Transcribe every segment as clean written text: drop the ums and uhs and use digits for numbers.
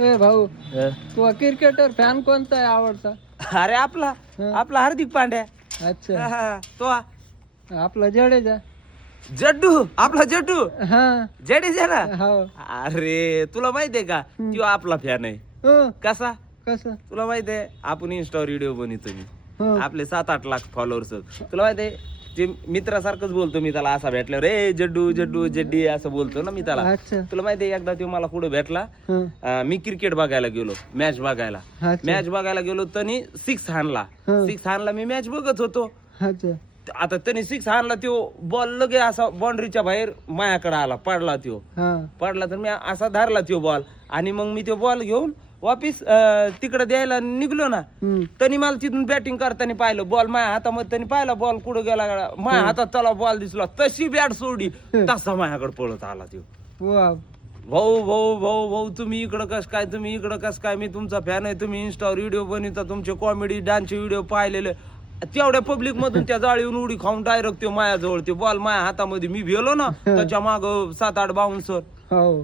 ए भाऊ तुला cricketer fan कोणता आहे आवडता? अरे आपला आपला हार्दिक पांड्या. अच्छा तो आपला जडेजा. जड्डू आपला जड्डू हा जडेजा ना. हो अरे तुला माहितीये का तो आपला फॅन आहे. हो, कसा कसं? तुला माहितीये आपण इंस्टा व्हिडिओ बनवतो मी. हो. आपले 7-8 लाख फॉलोअर्स. तुला माहितीये ते मित्रासारखंच बोलतो मी त्याला. असा भेटल्यावर रे जड्डू जड्डू जड्डी असं बोलतो ना मी त्याला. अच्छा तुला माहितीये एकदा तो मला पुढे भेटला. हं, मी क्रिकेट बघायला गेलो मॅच बघायला. अच्छा. मॅच बघायला गेलो तनी 6 हाणला. हं. 6 हाणला मी मॅच बघत होतो. अच्छा आता त्यांनी 6 हाणला तो बॉल लगे असा बाउंड्रीच्या बाहेर मायाकडे आला पडला तो. हा पडला तर मी असा धरला तो बॉल आणि मग मी तो बॉल घेऊन वापिस तिकडे द्यायला निघलो ना. हं, त्यांनी मला तिथून बॅटिंग करताना पाहिलं. बॉल माझ्या हातामध्ये त्यांनी पाहिला बॉल कुठं गेला. माझ्या हातात त्याला बॉल दिसला तशी बॅट सोडली तसा माझ्याकडे पळत आला तो. वा भाऊ भाऊ भाऊ भाऊ तुम्ही इकडं कस काय तुम्ही इकडं कस काय. मी तुमचा फॅन आहे. तुम्ही इंस्टावर व्हिडिओ बनवता तुमचे कॉमेडी डान्सचे व्हिडिओ पाहिलेले. तेवढ्या पब्लिक मधून त्या जाळी उडी खाऊन डायरेक्ट तो माझ्याजवळ ते बॉल माझ्या हातामध्ये मी भेलो ना त्याच्या माग 7-8 बाउन्सर. हो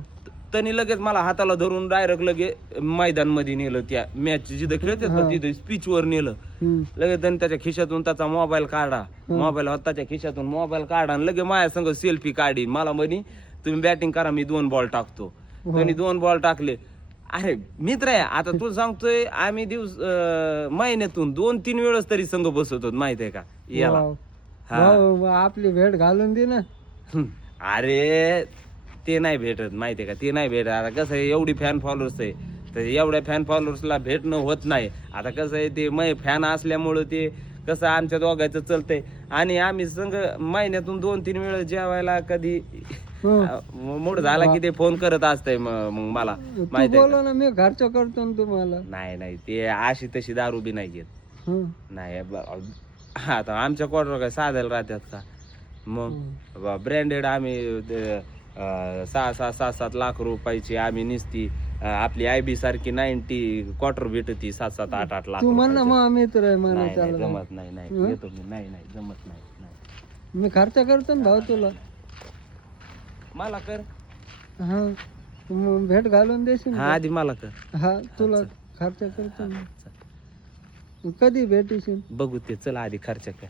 त्यांनी लगेच मला हाताला धरून डायरेक्ट लगे मैदान मध्ये नेलं. त्या मॅच जिथं खेळतात ना तिथे स्पीच वर नेलं. हं, लगेच त्यांनी त्याच्या खिशातून त्याचा मोबाईल काढा. मोबाईल होता त्याच्या खिशातून मोबाईल काढा आणि लगे माझ्या संग सेल्फी काढी. मला म्हणे तुम्ही बॅटिंग करा मी 2 बॉल टाकतो. त्यांनी 2 बॉल टाकले. अरे मित्र आहे. आता तू सांगतोय आम्ही महिन्यातून 2-3 वेळेस तरी संघ बसवतो माहित आहे का याला. वाव. भाऊ आपली भेट घालून दे ना. अरे ते नाही भेटत माहितीये का. ते नाही भेटत. आता कसं आहे एवढी फॅन फॉलोअर्स आहे तर एवढ्या फॅन फॉलोअर्सला भेटणं होत नाही. आता कसं आहे ते फॅन असल्यामुळं ते कसं आमच्या दोघांचं चलतंय आणि आम्ही संघ महिन्यातून 2-3 वेळेस जेवायला कधी मूड झाला की ते फोन करत असतंय मग मला तू माहिती आहे बोला का. ना मी खर्च करतो ना तुम्हाला. नाही नाही ते अशी तशी दारू बी नाही घेत. हं, नाही आता आमच्या क्वार्टर काय साध्याला राहतात का. मग ब्रँडेड आम्ही 6-7 लाख रुपयाची आम्ही निसती आपली IB सारखी 90 क्वार्टर भेटती 7-7 8-8 लाख तू म्हण ना रुपयाची. मग मित्र आहे मला नाही नाही, त्याला. जमत नाही नाही येतो मी. नाही नाही जमत नाही नाही. मी खर्च करतो ना भाऊ तुला. मला कर. हा तू मग भेट घालून देशील हा का? आधी मला कर. हा तुला खर्च करतो ना. कधी भेटीशील? बघू ते चला आधी खर्च कर.